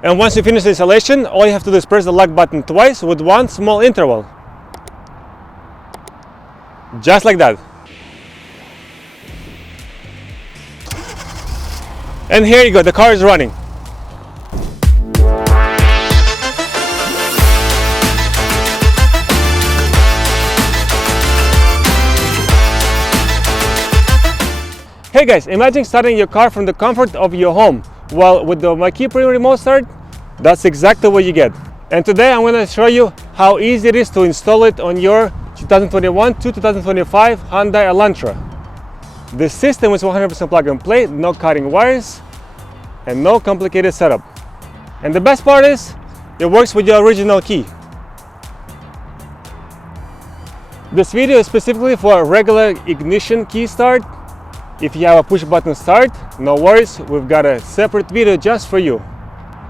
And once you finish the installation, all you have to do is press the lock button twice with one small interval. Just like that. And here you go, the car is running. Hey guys, imagine starting your car from the comfort of your home. Well, with the MyKey Premium remote start, that's exactly what you get. And today I'm going to show you how easy it is to install it on your 2021 to 2025 Hyundai Elantra. This system is 100% plug and play, no cutting wires, and no complicated setup. And the best part is, it works with your original key. This video is specifically for a regular ignition key start. If you have a push button start, no worries, we've got a separate video just for you.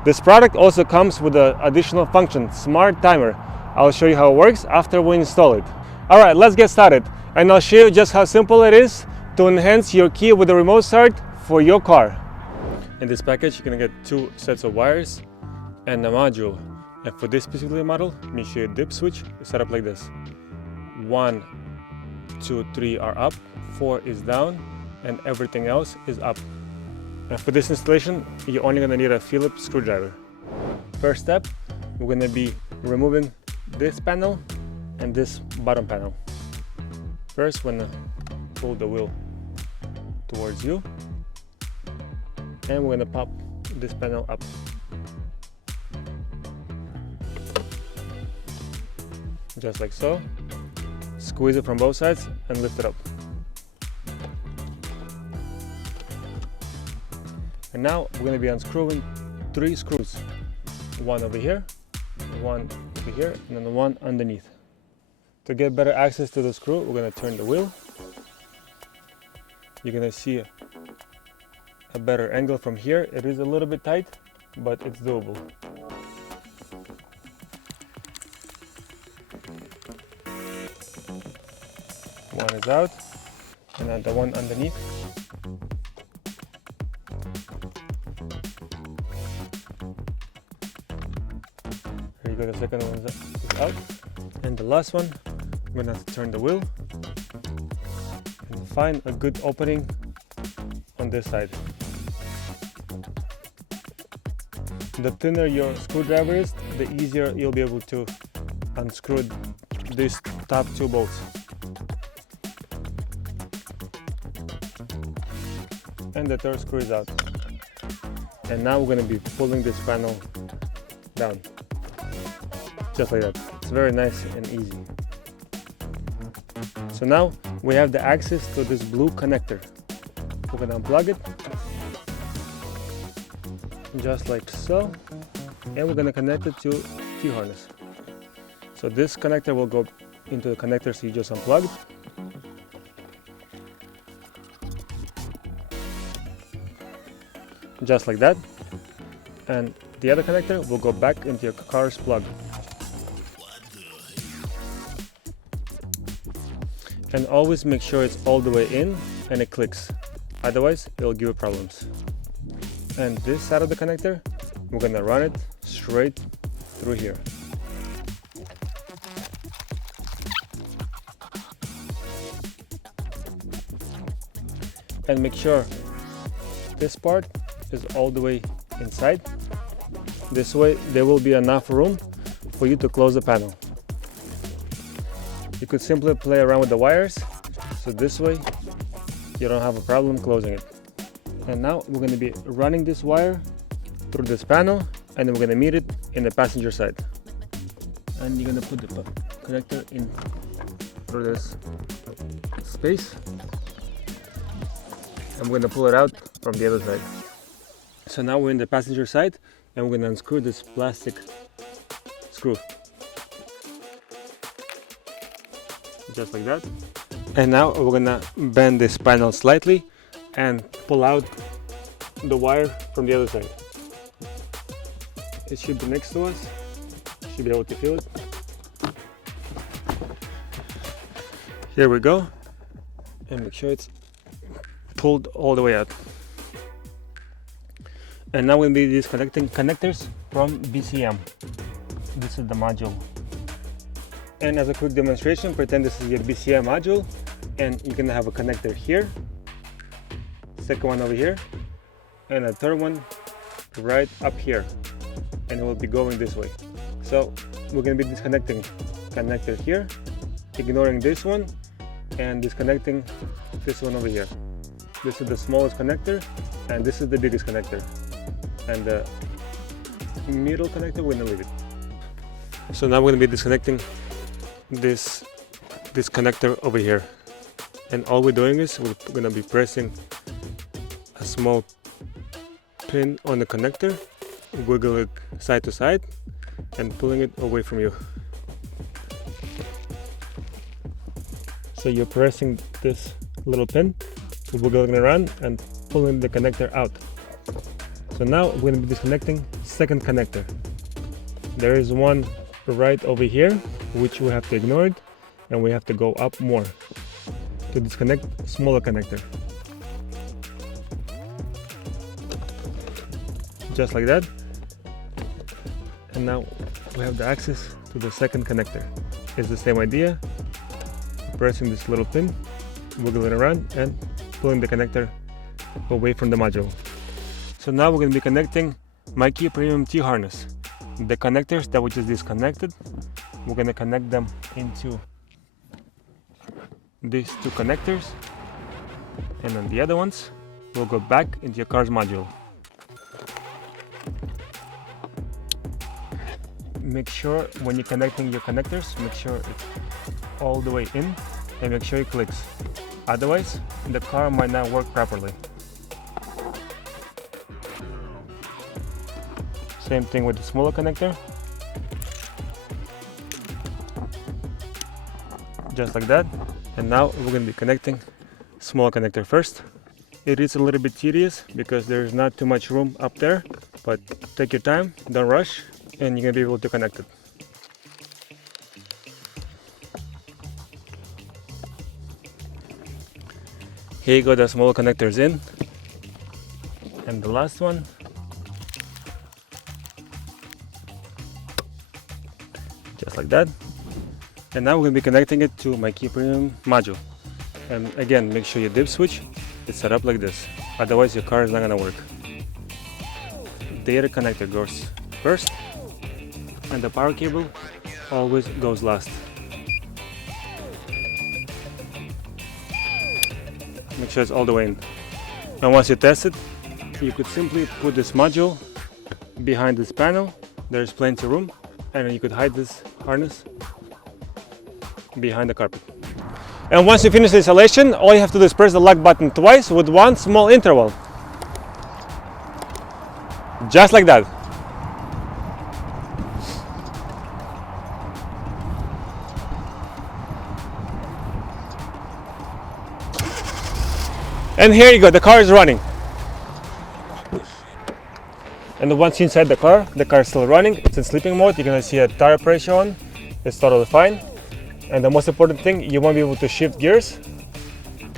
This product also comes with an additional function, smart timer. I'll show you how it works after we install it. Alright, let's get started, and I'll show you just how simple it is to enhance your key with a remote start for your car. In this package, you're going to get 2 sets of wires and a module. And for this specific model, let me show you a dip switch. It's set up like this. 1, 2, 3 are up, 4 is down, and everything else is up. And for this installation, you're only going to need a Phillips screwdriver. First step, we're going to be removing this panel and this bottom panel. First, we're going to pull the wheel towards you, and we're going to pop this panel up. Just like so. Squeeze it from both sides and lift it up. And now we're going to be unscrewing 3 screws. One over here, one over here, and then one underneath. To get better access to the screw, we're going to turn the wheel. You're going to see a better angle from here. It is a little bit tight, but it's doable. One is out, and then the one underneath. Here you go, the second one is out. And the last one, we're going to turn the wheel and find a good opening on this side. The thinner your screwdriver is, the easier you'll be able to unscrew these top 2 bolts. And the third screw is out. And now we're going to be pulling this panel down. Just like that. It's very nice and easy. So now we have the access to this blue connector. We're going to unplug it. Just like so. And we're going to connect it to key harness. So this connector will go into the connectors you just unplugged. Just like that. And the other connector will go back into your car's plug. And always make sure it's all the way in and it clicks. Otherwise, it'll give you problems. And this side of the connector, we're gonna run it straight through here. And make sure this part is all the way inside. This way there will be enough room for you to close the panel. You could simply play around with the wires, so this way you don't have a problem closing it. And now we're going to be running this wire through this panel, and then we're going to meet it in the passenger side. And you're going to put the connector in through this space, and we're going to pull it out from the other side. So now we're in the passenger side, and we're going to unscrew this plastic screw. Just like that. And now we're going to bend this panel slightly and pull out the wire from the other side. It should be next to us. Should be able to feel it. Here we go. And make sure it's pulled all the way out. And now we'll be disconnecting connectors from BCM. This is the module. And as a quick demonstration, pretend this is your BCM module, and you're gonna have a connector here, second one over here, and a third one right up here, and it will be going this way. So we're gonna be disconnecting connector here, ignoring this one, and disconnecting this one over here. This is the smallest connector, and this is the biggest connector. And the middle connector, we're gonna leave it. So now we're gonna be disconnecting this connector over here. And all we're doing is we're gonna be pressing a small pin on the connector, wiggle it side to side, and pulling it away from you. So you're pressing this little pin, wiggling it around, and pulling the connector out. So now we're going to be disconnecting second connector. There is one right over here, which we have to ignore it, and we have to go up more to disconnect smaller connector. Just like that. And now we have the access to the second connector. It's the same idea, pressing this little pin, wiggling it around, and pulling the connector away from the module. So now we're going to be connecting MyKey Premium T-harness. The connectors that we just disconnected, we're going to connect them into these two connectors, and then the other ones will go back into your car's module. Make sure when you're connecting your connectors, make sure it's all the way in, and make sure it clicks. Otherwise, the car might not work properly. Same thing with the smaller connector. Just like that. And now we're going to be connecting smaller connector first. It is a little bit tedious because there's not too much room up there, but take your time, don't rush, and you're going to be able to connect it. Here you go, the smaller connectors in. And the last one. Just like that. And now we're going to be connecting it to MyKey Premium module. And again, make sure your dip switch is set up like this. Otherwise your car is not going to work. Data connector goes first, and the power cable always goes last. Make sure it's all the way in. And once you test it, you could simply put this module behind this panel. There's plenty of room, and you could hide this harness behind the carpet. And once you finish the installation, all you have to do is press the lock button twice with one small interval. Just like that. And here you go, the car is running. And once you're inside the car is still running, it's in sleeping mode, you're gonna see a tire pressure on, it's totally fine. And the most important thing, you won't be able to shift gears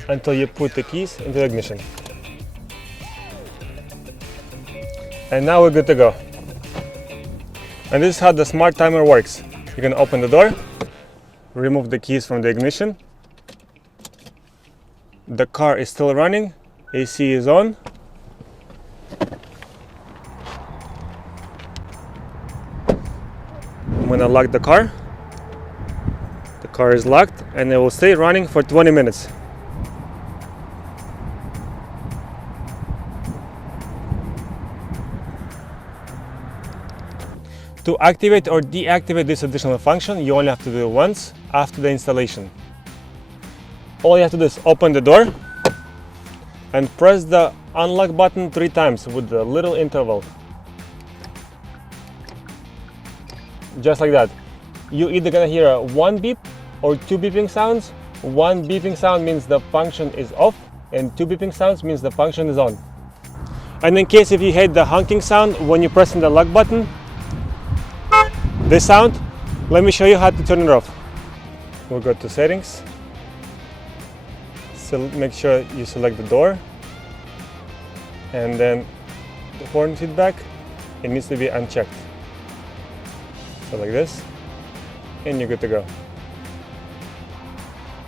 until you put the keys into the ignition. And now we're good to go. And this is how the smart timer works. You're gonna open the door, remove the keys from the ignition. The car is still running, AC is on. I'm gonna lock the car. The car is locked, and it will stay running for 20 minutes. To activate or deactivate this additional function, you only have to do it once after the installation. All you have to do is open the door and press the unlock button 3 times with a little interval. Just like that. You're either gonna hear a 1 beep or 2 beeping sounds. 1 beeping sound means the function is off, and 2 beeping sounds means the function is on. And in case if you hate the honking sound when you're pressing the lock button, this sound, let me show you how to turn it off. We'll go to settings. So make sure you select the door, and then horn feedback, it needs to be unchecked. So like this, and you're good to go.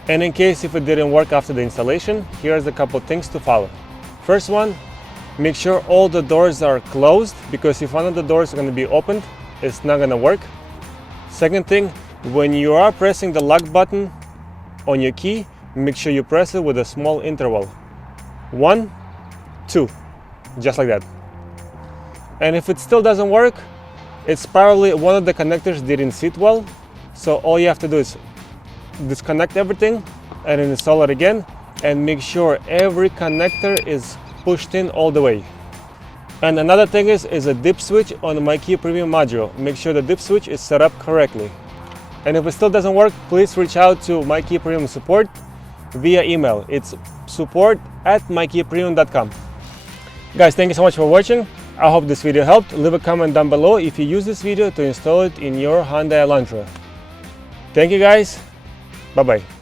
And in case if it didn't work after the installation, here's a couple things to follow. First one, make sure all the doors are closed, because if one of the doors is going to be opened, it's not going to work. Second thing, when you are pressing the lock button on your key, make sure you press it with a small interval. 1, 2, just like that. And if it still doesn't work, it's probably one of the connectors didn't sit well. So all you have to do is disconnect everything and install it again, and make sure every connector is pushed in all the way. And another thing is a dip switch on the MyKey Premium module. Make sure the dip switch is set up correctly. And if it still doesn't work, please reach out to MyKey Premium support via email. It's support@mykeypremium.com. Guys, thank you so much for watching. I hope this video helped. Leave a comment down below if you use this video to install it in your Hyundai Elantra. Thank you guys. Bye-bye.